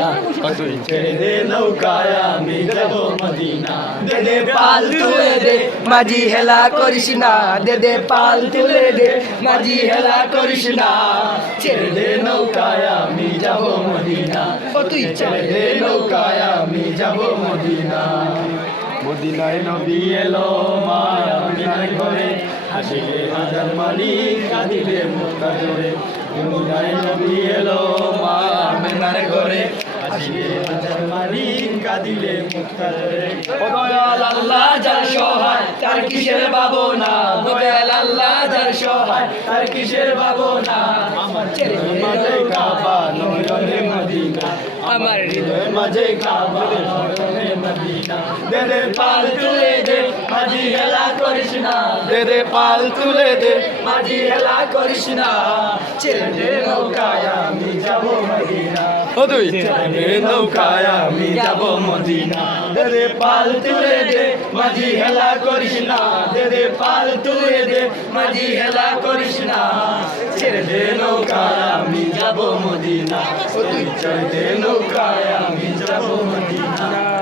Medina তুই ছেড়ে দে নৌকায় আমি যাব মদিনা দে দে পাল তুলে দে মাঝি হেলা করিস না দে দে পাল তুলে দে মাঝি হেলা করিস না ছেড়ে দে নৌকায় আমি যাব মদিনা তুই ছেড়ে দে নৌকায় আমি যাব মদিনা মদিনায় নবী এলো মা আমিনার ঘরে হাসিলে হাজার মালি কাঁদিলে মুক্তা জোরে মদিনায় নবী এলো মা আমিনার ঘরে হাসিলে হাজার মালি কাঁদিলে মুক্তা জোরে ও দয়াল আল্লাহ যার সহায় তার কিসের ভাবনা দয়াল আল্লাহ যার সহায় তার কিসের ভাবনা আমার ছেড়ে মাঝে কাবা নয়নে মদিনা আমার হৃদয় মাঝে কাবা নয়নে মদিনা দে দে পাল তুলে দে মাঝি হেলা করিস না দে দে পাল তুলে দে মাঝি হেলা করিস না ছেড়ে দে নৌকায় আমি যাব মদিনা ও তুই ছেড়ে দে নৌকায় আমি যাব মদিনা দে দে পাল তুলে দে মাঝি হেলা করিস না দে দে পাল তুলে দে মাঝি হেলা করিস না ছেড়ে দে নৌকায় আমি যাব মদিনা ও তুই ছেড়ে দে নৌকায় আমি যাব মদিনা